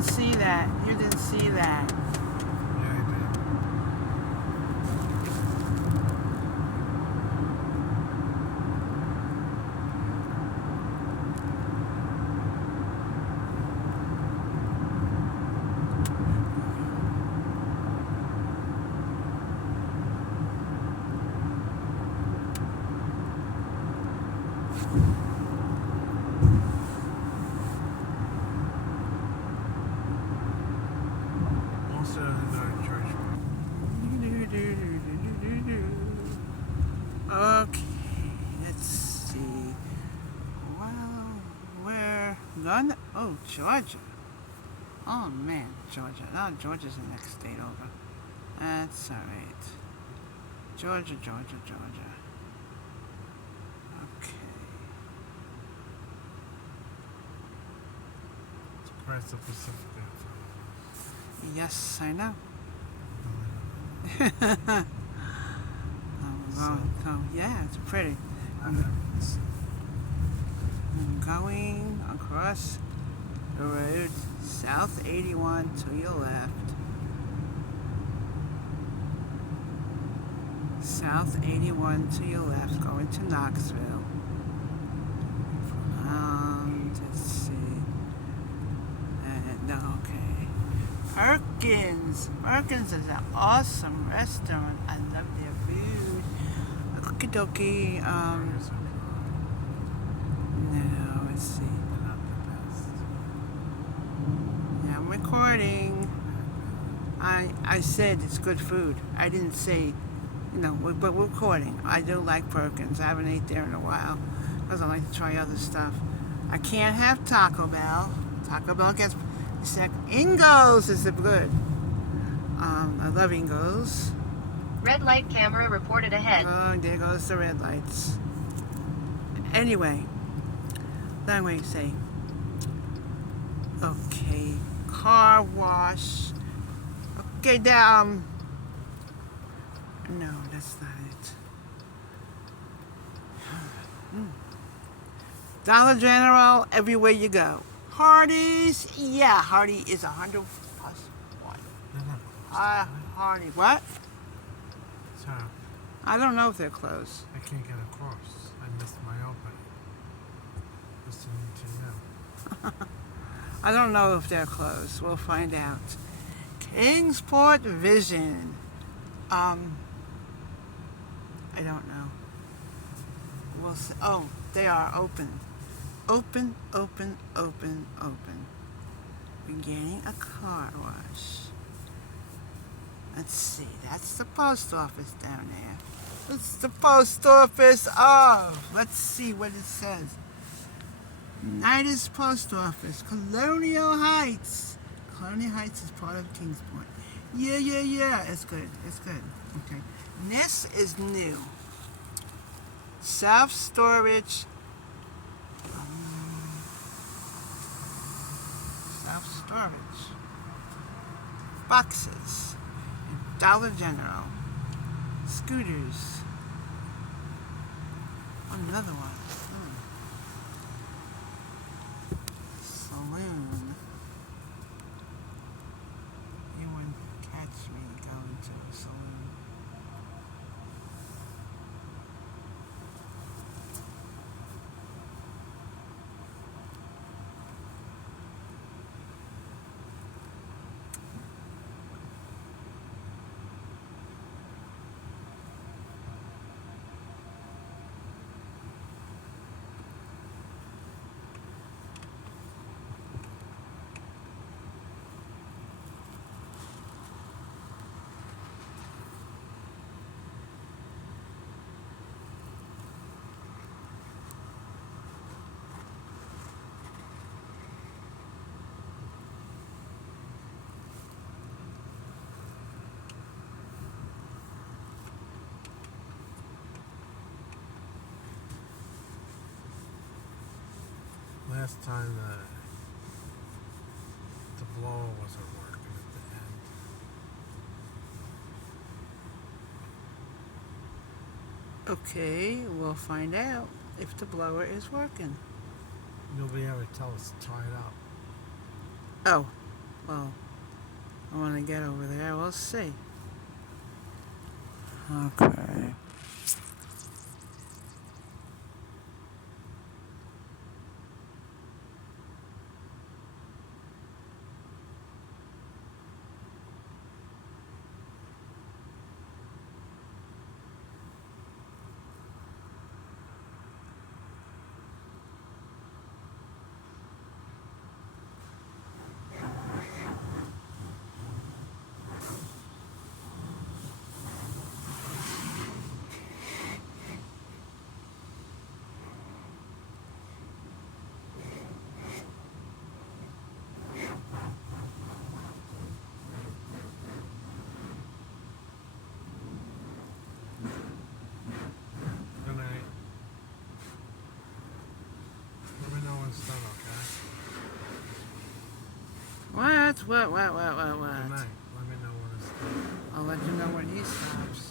didn't see that. You didn't see that. Yeah, I did. Most of them are in church. Okay, let's see. Well, we're gonna. Oh, Georgia. Oh man, Georgia. No, Georgia's the next state over. That's alright. Georgia, Georgia, Georgia. Okay. It's across the Pacific. Yes, I know. So, yeah, it's pretty. I'm going across the road, South 81 to your left. South 81 to your left, going to Knoxville. Let's see. No, okay. Perkins. Perkins is an awesome restaurant. I love their food. Okie dokie. No, let's see. They're not the best. Yeah, I'm recording. I said it's good food. I didn't say, but we're recording. I do like Perkins. I haven't ate there in a while because I like to try other stuff. I can't have Taco Bell. Taco Bell gets sick. Ingo's is good. I love Ingo's. Red light camera reported ahead. Oh, there goes the red lights. Anyway, then I'm going to say, okay, car wash. Okay, no, that's not it. Dollar General, everywhere you go. Hardee's, yeah, Hardy is 100 plus one. They're not close. Hardy, what? Sorry, I don't know if they're closed. I can't get across. I missed my opening. Listening to you. I don't know if they're closed. We'll find out. Kingsport Vision. I don't know. We'll see. Oh, they are open. Open, open, open, open. We're getting a car wash. Let's see. That's the post office down there. It's the post office of. Let's see what it says. Unitas Post Office, Colonial Heights. Colonial Heights is part of Kingsport. Yeah. It's good. Okay. This is new. Self storage. Self storage. Boxes. Dollar General. Scooters. Another one. Saloon. You wouldn't catch me going to a saloon. Last time the blower wasn't working at the end. Okay, we'll find out if the blower is working. Nobody ever tell us to try it out. Oh, Well, I want to get over there. We'll see. Okay. Good night. Let me know when it's done, okay? What? Good night. Let me know when it's done. I'll let you know when he stops.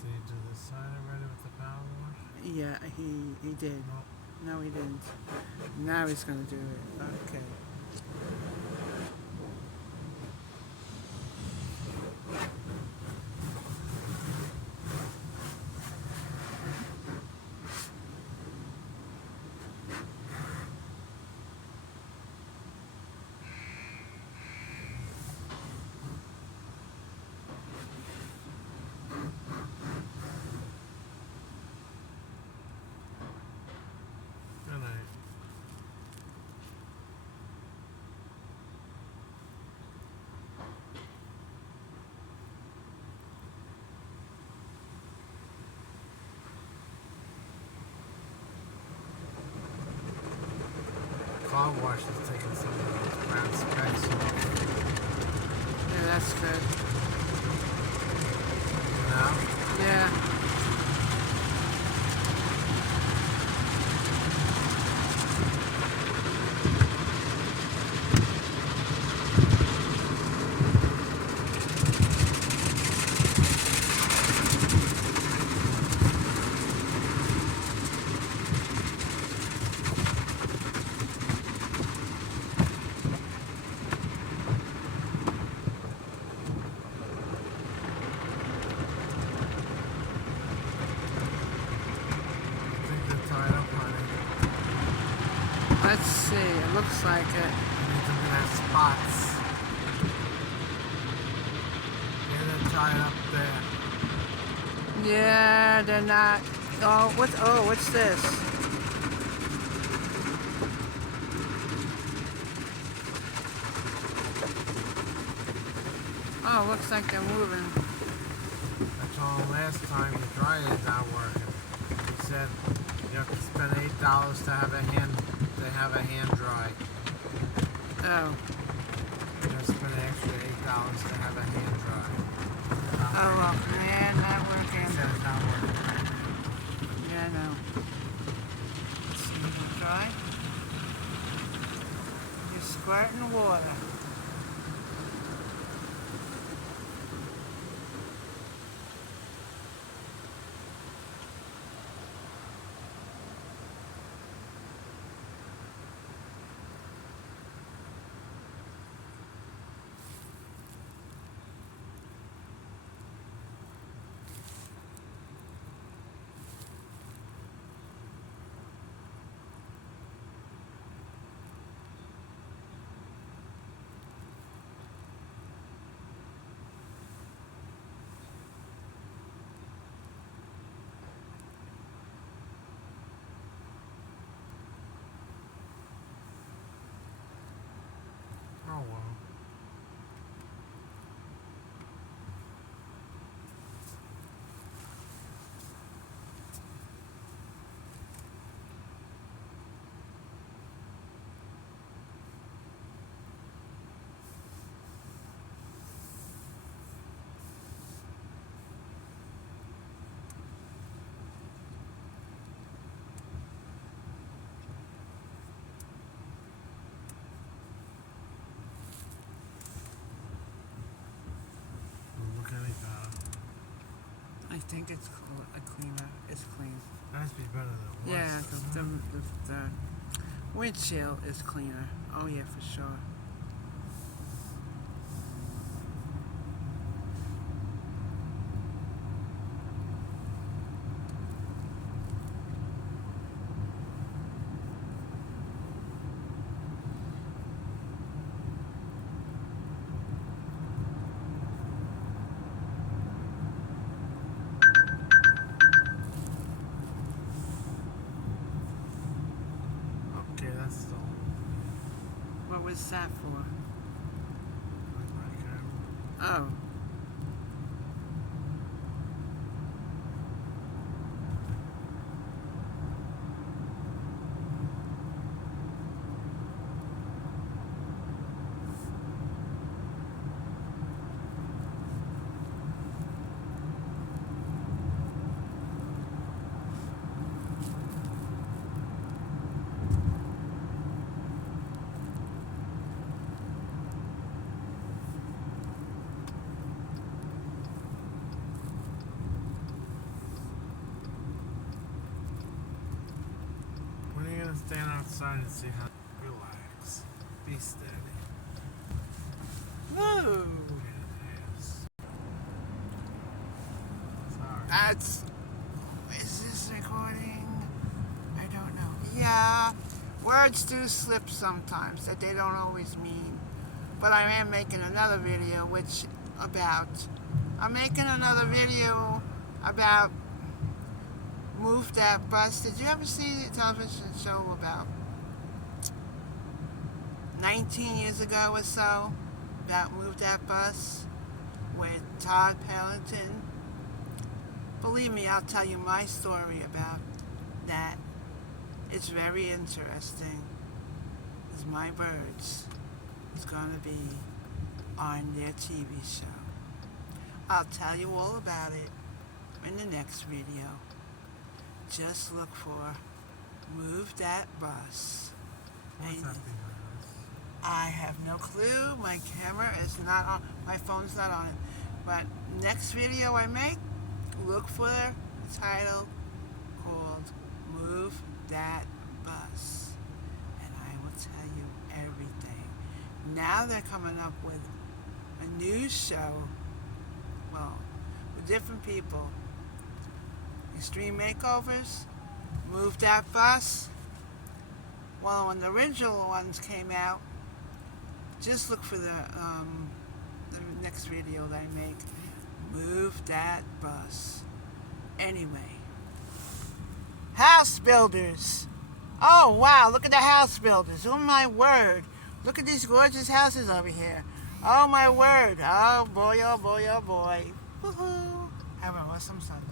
Did you do this side already with the power wash? Yeah, he did. No. No, he didn't. Now he's gonna do it. Okay. Good night. Car wash is taking some of those brown specks off. Yeah, that's good. You know? Yeah. I think they're tied up, honey. Let's see. It looks like it. You need to have spots. Yeah, they're tied up there. Yeah, they're not. Oh, what? Oh, what's this? Oh, looks like they're moving. I told him last time the dryer's not working. He said you have to spend $8 to have a hand dry. Oh. You have to spend an extra $8 to have a hand dry. Oh, well, man, not He working. said it's not working right now. Yeah, I know. Let's see if we try. Just squirting water. I think it's cleaner. It's clean. That must be better than it was. Yeah, doesn't it? the windshield is cleaner. Oh yeah, for sure. Okay, that's still What was that for? like my camera. Oh. When are you gonna stand outside and see how? Relax. Be steady. Woo! Yes. Sorry. That's. Is this recording? I don't know. Yeah, words do slip sometimes that they don't always mean. But I am making another video, I'm making another video about Move That Bus. Did you ever see the television show about 19 years ago or so about Move That Bus with Todd Pelleton? Believe me, I'll tell you my story about that. It's very interesting. It's My Birds. It's going to be on their TV show. I'll tell you all about it in the next video. Just look for Move That Bus. What's And that behind us? I have no clue. My camera is not on. My phone's not on it. But next video I make, look for the title called Move That Bus. And I will tell you everything. Now they're coming up with a new show. Well, with different people. Extreme Makeovers, Move That Bus. Well, when the original ones came out, just look for the next video that I make. Move That Bus. Anyway, house builders. Oh wow, look at the house builders. Oh my word. Look at these gorgeous houses over here. Oh my word. Oh boy, oh boy, oh boy. Woohoo. Have an awesome Sunday.